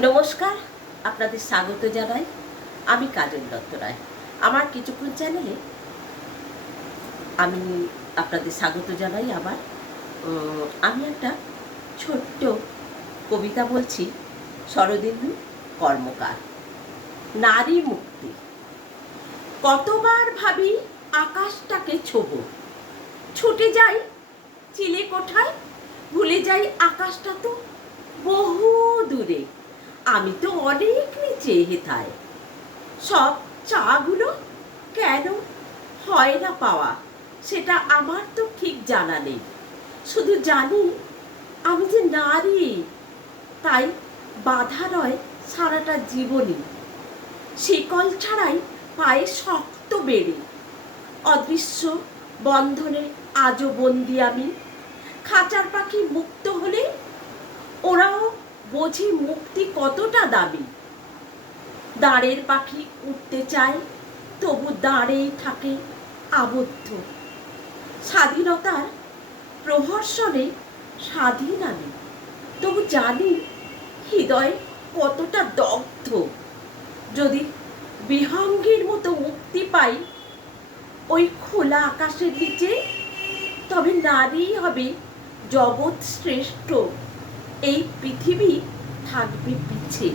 নমস্কার, আপনাদের স্বাগত জানাই। আমি কাজল দত্ত রায়। আমার কিছুক্ষণ চ্যানেলে আমি আপনাদের স্বাগত জানাই আবার। আমি একটা ছোট্ট কবিতা বলছি। শরদিন্দু কর্মকার। নারী মুক্তি। কতবার ভাবি আকাশটাকে ছোবো, ছুটে যাই চিলে কোঠায়, ভুলে যাই আকাশটা তো বহু দূরে, আমি তো অনেক নিচে হেথায়। সব চাগুলো কেন হয় না পাওয়া, সেটা আমার তো ঠিক জানা নেই। শুধু জানি আমি যে নারী, তাই বাধা নয় সারাটা জীবনই। শিকল ছাড়াই পায়ে শক্ত বেড়ে, অদৃশ্য বন্ধনে আজও বন্দি আমি। খাঁচার পাখি মুক্ত হলে ওরাও বোঝে মুক্তি কতটা দামি। দাঁড়ের পাখি উঠতে চায়, তবু দাঁড়েই থাকে আবদ্ধ। স্বাধীনতার প্রহর্ষণে স্বাধীন আমি, তবু জানি হৃদয় কতটা দগ্ধ। যদি বিহঙ্গের মতো মুক্তি পাই ওই খোলা আকাশের নিচে, তবে নারী হবে জগৎ শ্রেষ্ঠ, এই পৃথিবী থাকবে পিছে।